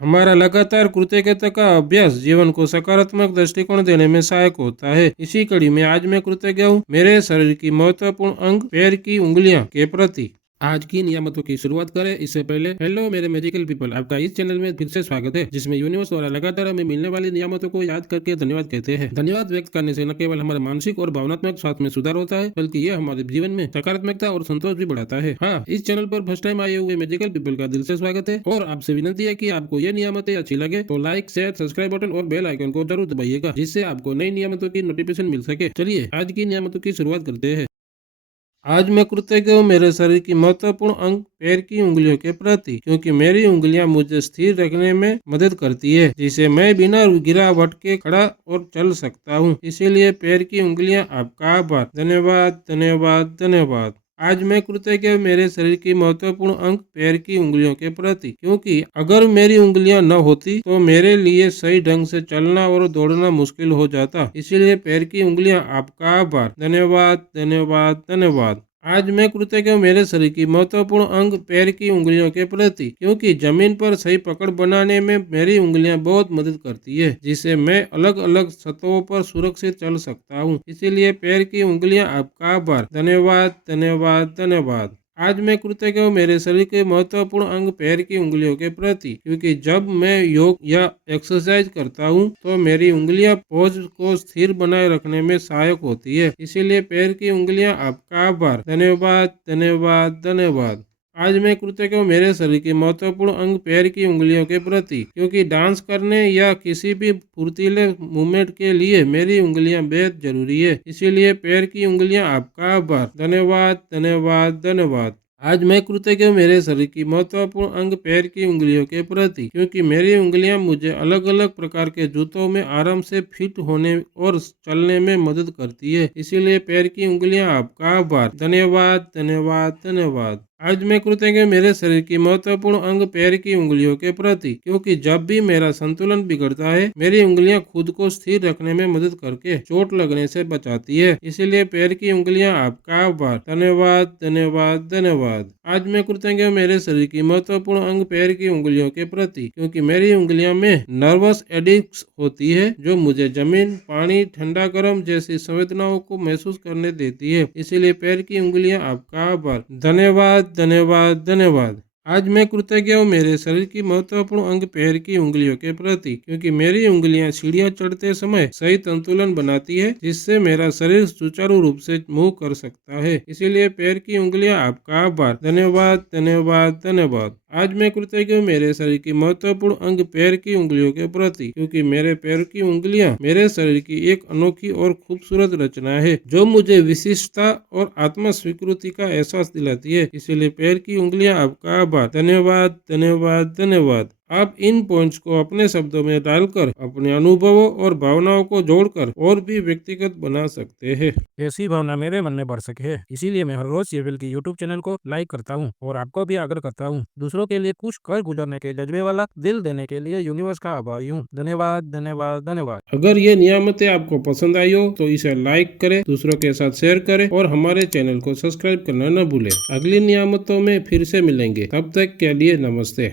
हमारा लगातार कृतज्ञता का अभ्यास जीवन को सकारात्मक दृष्टिकोण देने में सहायक होता है। इसी कड़ी में आज मैं कृतज्ञ हूँ मेरे शरीर की महत्वपूर्ण अंग पैर की उंगलियां के प्रति। आज की नियामतों की शुरुआत करें इससे पहले हेलो मेरे मैजिकल पीपल, आपका इस चैनल में फिर से स्वागत है, जिसमें यूनिवर्स द्वारा लगातार हमें मिलने वाली नियामतों को याद करके धन्यवाद कहते हैं। धन्यवाद व्यक्त करने से न केवल हमारे मानसिक और भावनात्मक स्वास्थ्य में सुधार होता है, बल्कि यह हमारे जीवन में सकारात्मकता और संतोष भी बढ़ाता है। हाँ, इस चैनल पर फर्स्ट टाइम आए हुए मैजिकल पीपल का दिल से स्वागत है और आपसे विनती है कि आपको ये नियामतें अच्छी लगे तो लाइक, शेयर, सब्सक्राइब बटन और बेल आइकन को जरूर दबाइएगा, जिससे आपको नई नियामतों की नोटिफिकेशन मिल सके। चलिए आज की नियामतों की शुरुआत करते हैं। आज मैं कृतज्ञ हूँ मेरे शरीर की महत्वपूर्ण अंग पैर की उंगलियों के प्रति, क्योंकि मेरी उंगलियां मुझे स्थिर रखने में मदद करती है, जिससे मैं बिना गिरावट के खड़ा और चल सकता हूँ। इसीलिए पैर की उंगलियां आपका आभार। धन्यवाद, धन्यवाद, धन्यवाद। आज मैं कृतज्ञ हूँ मेरे शरीर की महत्वपूर्ण अंग पैर की उंगलियों के प्रति, क्योंकि अगर मेरी उंगलियां न होती तो मेरे लिए सही ढंग से चलना और दौड़ना मुश्किल हो जाता। इसीलिए पैर की उंगलियां आपका आभार। धन्यवाद, धन्यवाद, धन्यवाद। आज मैं कृतज्ञ हूँ मेरे शरीर की महत्वपूर्ण अंग पैर की उंगलियों के प्रति, क्योंकि जमीन पर सही पकड़ बनाने में मेरी उंगलियां बहुत मदद करती है, जिससे मैं अलग अलग सतहों पर सुरक्षित चल सकता हूँ। इसीलिए पैर की उंगलियां आपका आभार। धन्यवाद, धन्यवाद, धन्यवाद। आज मैं कृतज्ञ हूँ मेरे शरीर के महत्वपूर्ण अंग पैर की उंगलियों के प्रति, क्योंकि जब मैं योग या एक्सरसाइज करता हूँ तो मेरी उंगलियां पोज को स्थिर बनाए रखने में सहायक होती है। इसीलिए पैर की उंगलियां आपका आभार। धन्यवाद, धन्यवाद, धन्यवाद। आज मैं कृतज्ञ हूँ मेरे शरीर के महत्वपूर्ण अंग पैर की उंगलियों के प्रति, क्योंकि डांस करने या किसी भी फुर्तीले मूवमेंट के लिए मेरी उंगलियां बेहद जरूरी है। इसीलिए पैर की उंगलियां आपका आभार। धन्यवाद, धन्यवाद, धन्यवाद। आज मैं कृतज्ञ हूँ मेरे शरीर की महत्वपूर्ण अंग पैर की उंगलियों के प्रति, क्योंकि मेरी उंगलियां मुझे अलग अलग प्रकार के जूतों में आराम से फिट होने और चलने में मदद करती है। इसीलिए पैर की उंगलियां आपका आभार। धन्यवाद, धन्यवाद, धन्यवाद। आज मैं कृतज्ञ हूँ मेरे शरीर की महत्वपूर्ण अंग पैर की उंगलियों के प्रति, क्योंकि जब भी मेरा संतुलन बिगड़ता है मेरी उंगलियां खुद को स्थिर रखने में मदद करके चोट लगने से बचाती है। इसीलिए पैर की उंगलियां आपका आभार। धन्यवाद, धन्यवाद, धन्यवाद। आज मैं कृतज्ञ हूँ मेरे शरीर की महत्वपूर्ण अंग पैर की उंगलियों के प्रति, क्योंकि मेरी उंगलियों में नर्वस एडिक्स होती है, जो मुझे जमीन, पानी, ठंडा, गर्म जैसी संवेदनाओं को महसूस करने देती है। इसीलिए पैर की उंगलियां आपका आभार। धन्यवाद, धन्यवाद, धन्यवाद। आज मैं कृतज्ञ हूँ मेरे शरीर की महत्वपूर्ण अंग पैर की उंगलियों के प्रति, क्योंकि मेरी उंगलियां सीढ़ियां चढ़ते समय सही संतुलन बनाती है, जिससे मेरा शरीर सुचारू रूप से मूव कर सकता है। इसीलिए पैर की उंगलियां आपका आभार। धन्यवाद, धन्यवाद, धन्यवाद। आज मैं कृतज्ञ हूँ मेरे शरीर की महत्वपूर्ण अंग पैर की उंगलियों के प्रति, क्योंकि मेरे पैर की उंगलियां मेरे शरीर की एक अनोखी और खूबसूरत रचना है, जो मुझे विशिष्टता और आत्म स्वीकृति का एहसास दिलाती है। इसीलिए पैर की उंगलियां आपका आभार। धन्यवाद, धन्यवाद, धन्यवाद। आप इन पॉइंट्स को अपने शब्दों में डालकर अपने अनुभवों और भावनाओं को जोड़कर और भी व्यक्तिगत बना सकते हैं। ऐसी भावना मेरे मन में बढ़ सके, इसीलिए मैं हर रोज सीरियल की यूट्यूब चैनल को लाइक करता हूँ और आपको भी आग्रह करता हूँ दूसरों के लिए कुछ कर गुजरने के जज्बे वाला दिल देने के लिए यूनिवर्स का आभारी हूँ। धन्यवाद, धन्यवाद, धन्यवाद। अगर ये नियामतें आपको पसंद आई हो तो इसे लाइक करें, दूसरों के साथ शेयर करें और हमारे चैनल को सब्सक्राइब करना न भूलें। अगली नियामतों में फिर से मिलेंगे, तब तक के लिए नमस्ते।